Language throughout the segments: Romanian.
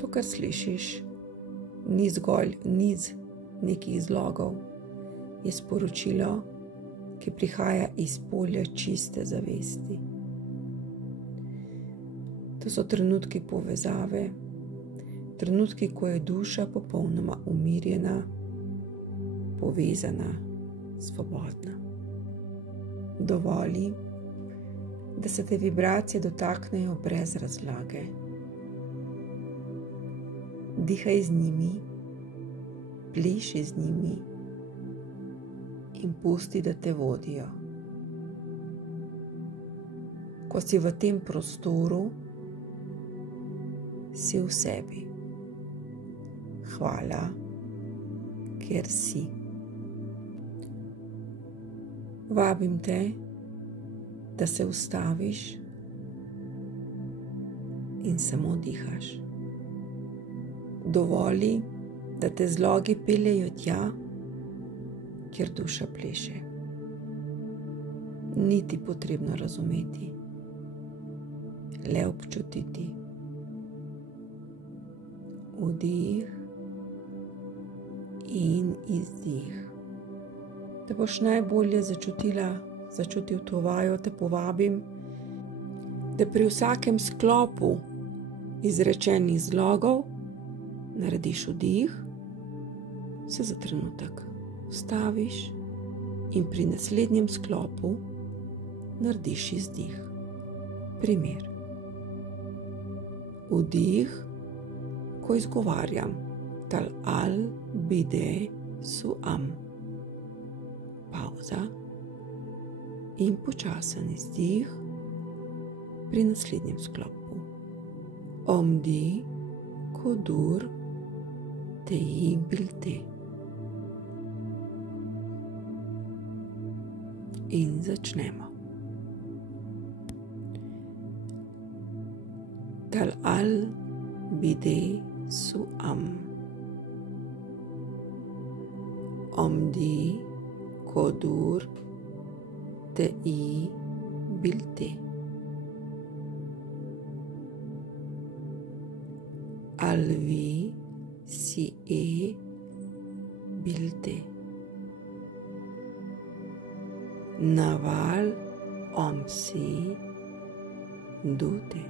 To, kar slišiš, ni zgolj niz nekih zlogov, je sporočilo, ki prihaja iz polja čiste zavesti. To so trenutki povezave, trenutki, ko je duša popolnoma umirjena, povezana, svobodna. Dovoli, da se te vibracije dotaknejo brez razlage. Dihaj z njimi, pleši z njimi in pusti, da te vodijo. Ko si v tem prostoru, si v sebi. Hvala, ker si. Vabim te, da se ustaviš in samo dihaš. Dovoli, da te zlogi peljejo tja, kjer duša pleše. Ni ti potrebno razumeti, le občutiti. Vdih in izdih. Da boš najbolje začutil to vajo, te povabim, da pri vsakem sklopu izrečenih zlogov narediš vdih, se za trenutek ustaviš in pri naslednjem sklopu narediš izdih. Primer. Vdih, ko izgovarjam tal al bide su am. Pauza in počasen izdih pri naslednjem sklopu. Omdi kodur teji bilte. In začnemo. Tal al bide su am. Omdi kodur teji bilte. Alvi si e bilte. Naval om si dute.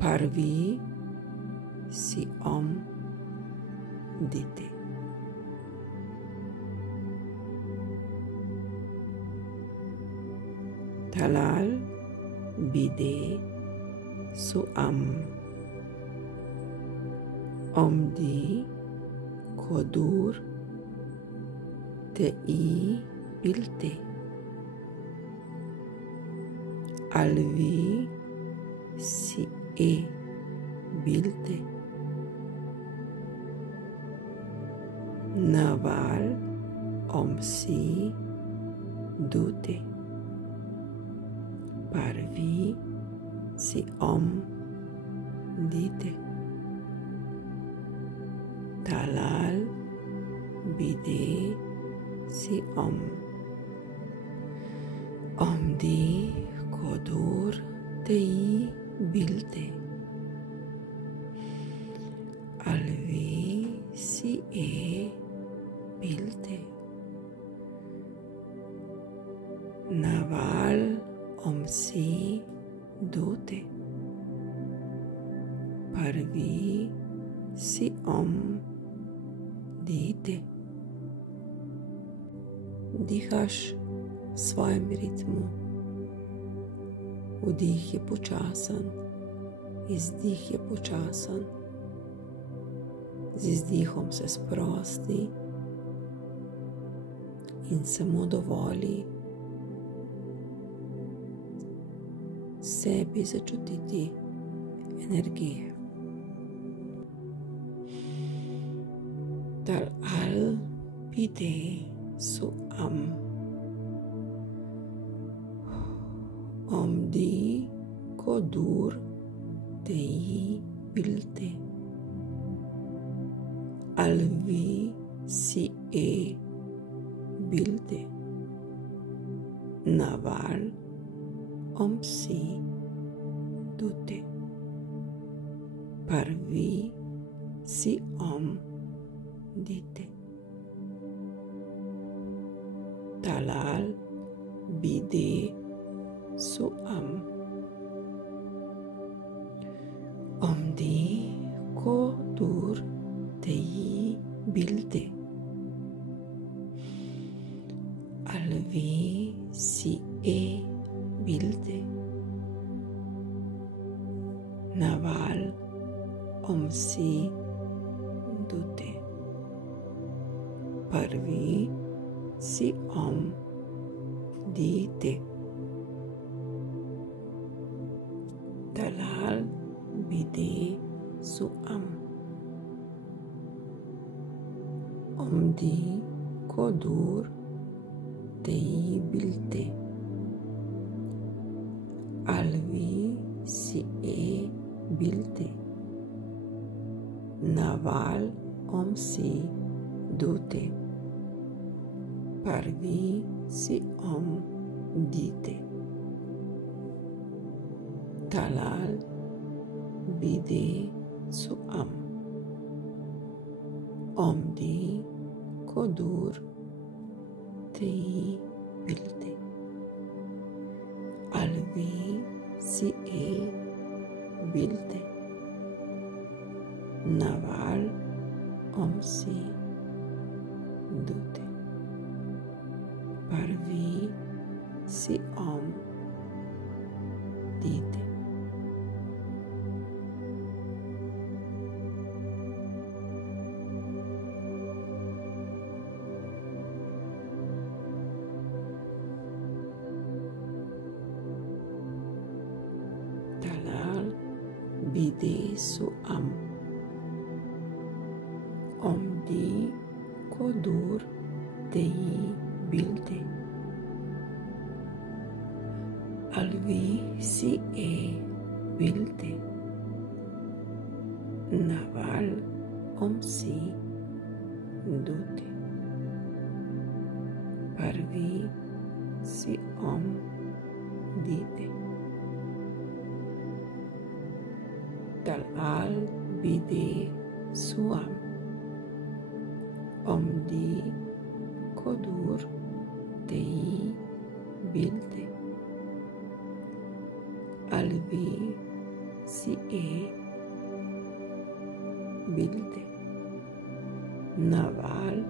Parvi si om dite. Talal bide su am. Omdi kodur teji bilte. Alvi si e bilte. Naval om si dute. Parvi si om dite. Talal bide si om. Omdi kodur teji bilte. Alvi si e bilte. Naval om si dute. Parvi si om dite. Dihaš v svojem ritmu. Vdih je počasen, izdih je počasen. Z izdihom se sprosti in samo dovoli sebi začutiti energije. Tal al bide su am. Omdi kodur teji bilte. Alvi si e bilte. Naval om si dute. parvi si om dite. Talal bide su am. Omdi ko dur teyi bilde. Alvi si bilde. Naval omsi dute. Parvi si om dite. Talal bide su am. Omdi kodur teyi bilte. Alvi si bilte. Naval omsi dute. Parvi si om dite. Talal bide su am. Omdi kodur teyi bilte. Alvi si bilte. Naval omsi dute. Parvi si om dite. Talal bide su am. Omdi kodur teyi bilte. Alvi si bilte. Naval omsi dute. Parvi si om dite. Talal bide su am. Omdi kodur teyi bilte. Alvi si bilte. Naval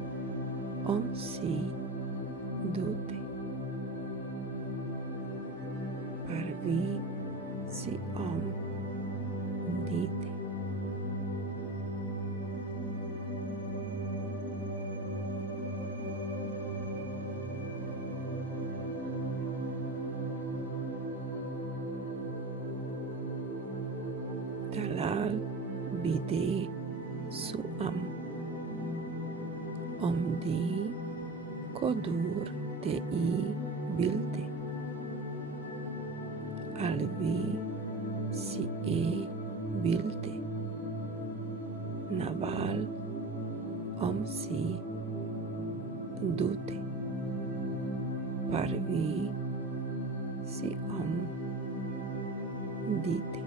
omsi dute. Parvi si om dite. Talal bide su am. Omdi kodur teyi bilte. Alvi si bilte. Naval omsi dute. Parvi si om dite.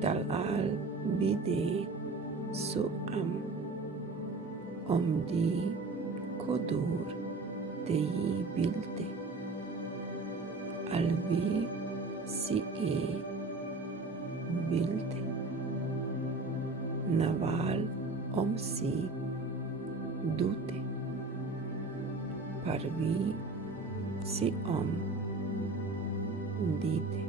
Talal bide su am. Omdi kodur teyi bilte. Alvi si bilte. Naval omsi dute. Parvi si om dite.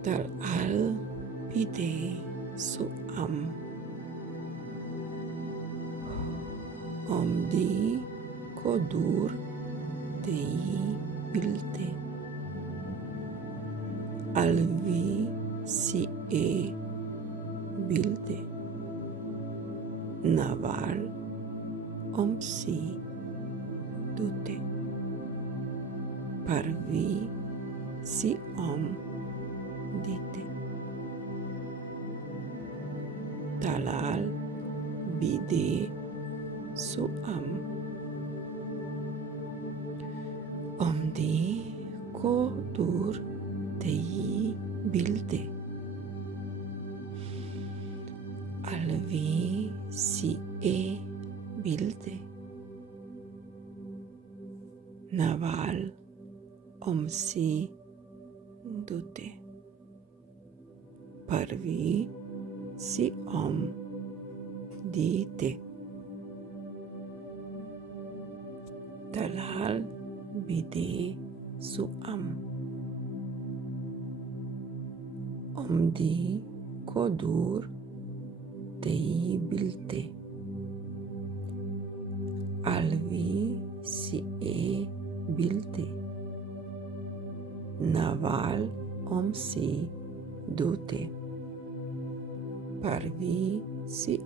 Talal bide su am. Omdi kodur teyi bilte. Alvi si bilte. Naval omsi dute. Parvi si om dite. Talal bide suam. Omdi ko dur teyi bilde. Alvi si bilde. Naval omsi dute. Parvi si dite. Talal bide suam. Omdi kodur teyi bilte. Alvi si bilte. Naval omsi dute. Parvi si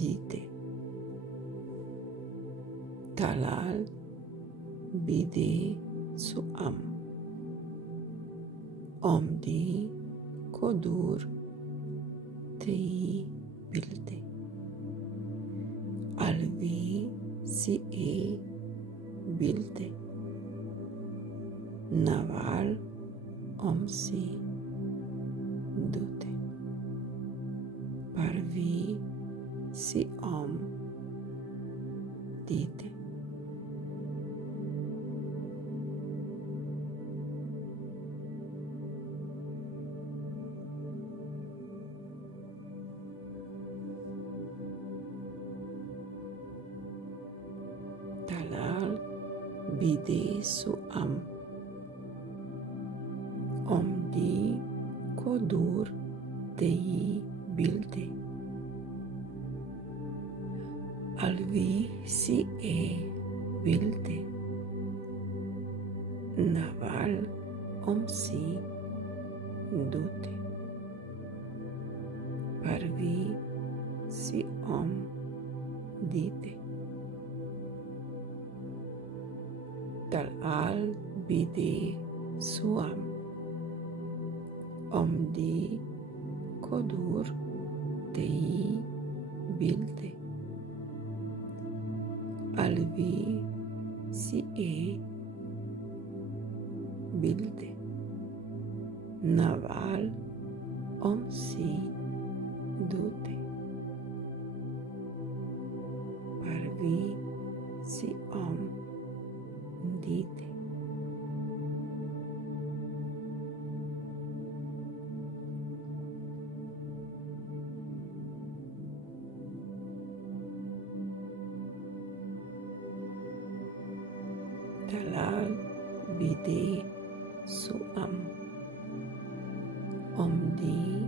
dite. Talal bide suam. Omdi kodur teyi bilte. Alvi si bilte. Naval omsi dute. Parvi si dite. Talal bide suam. Omdi kodur teyi bilte. Alvi si bilte. Naval omsi dute. Parvi si dite. Talal bide suam. Omdi kodur teyi bilte. Alvi si bilte. Naval omsi dute. Parvi si dite. Talal bide suam. Omdi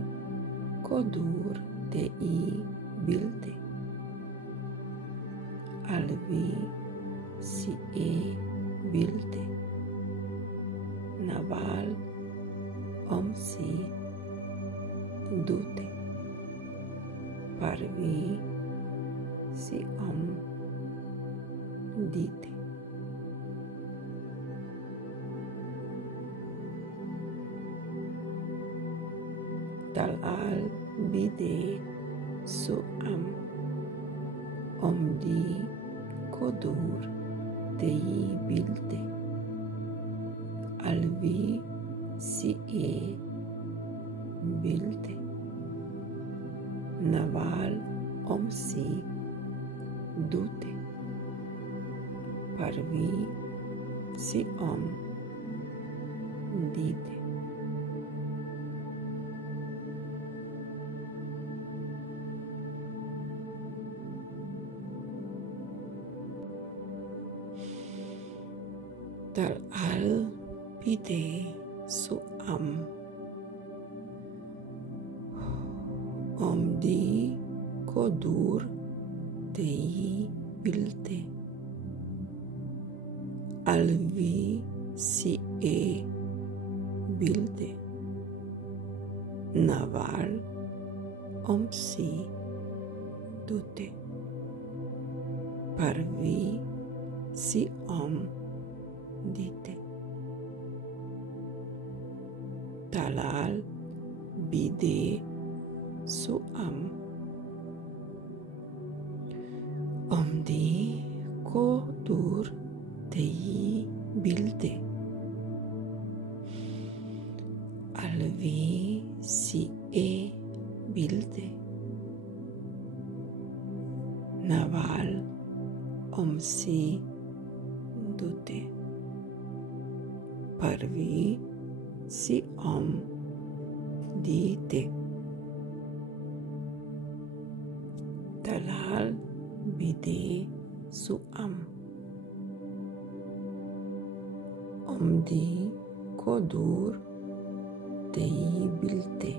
kodur teyi bilte. Alvi si bilte. Naval omsi dute. Parvi si dite. Talal bide suam. Omdi kodur teyi bilte. Alvi si bilte. Naval omsi dute. Parvi si dite. Talal bide suam. Omdi kodur teyi bilte. Alvi si bilte. Naval omsi dute. Parvi si dite. Talal bide suam. bilte. Alvi si e bilte. Naval om si dute. Parvi si om dite. Talal bide su am. Om di kodur tei bilte.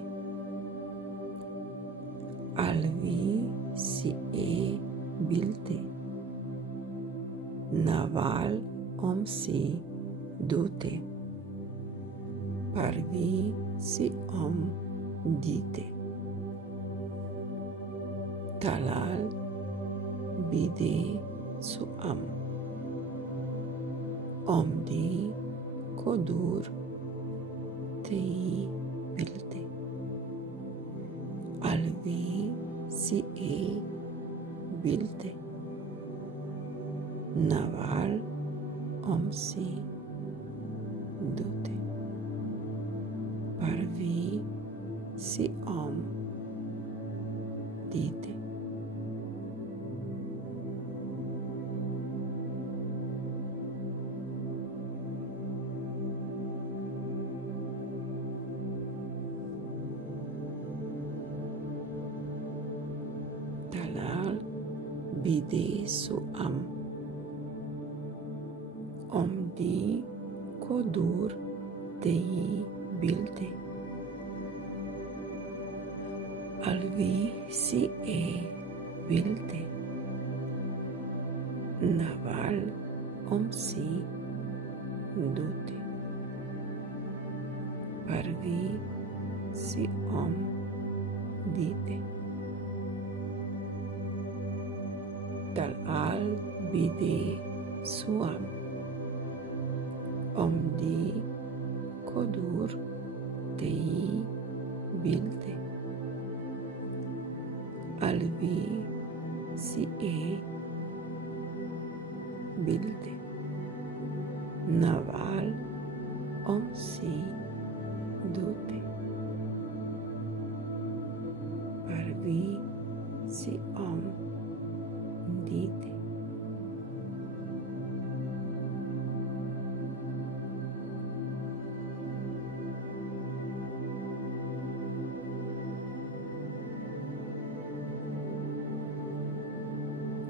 Alvi si e bilte. Naval om si dute. Parvi si om dite. Talal bide su am. Om di kodur tei bilte. Alvi si e bilte. Naval om si dute. Parvi si om dite. Talal bide su am. Om di kodur tei bilte. Alvi si e bilte. Naval om si dute. Parvi si om dite. Talal bide suam. Om di kodur tei bilte. Alvi si e bilte. Naval om si dute. Parvi si om dite.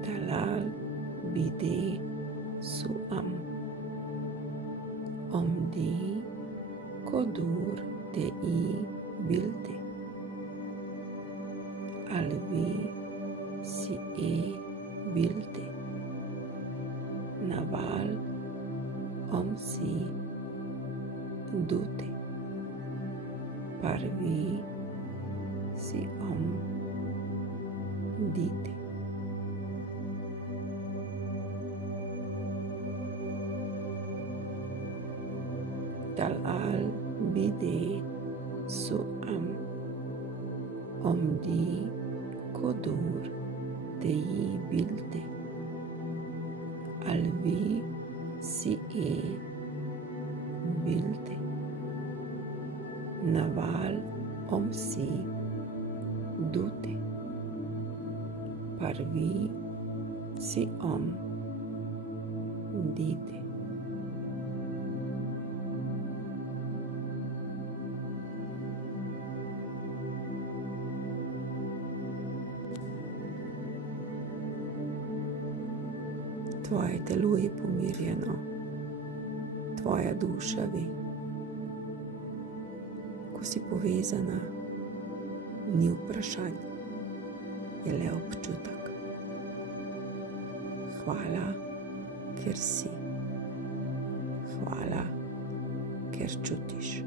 Talal bide su am. Om di kodur tei bilte. Alvi si e bilte. Naval om si dute. Parvi si om dite. Talal bide su am. Om di kodur tei bilte. Alvi si e bilte. Naval om si dute. Parvi si om dite. Tvoje telo je pomirjeno, tvoja duša ve. Ko si povezana, ni vprašanj, je le občutek. Hvala, ker si. Hvala, ker čutiš.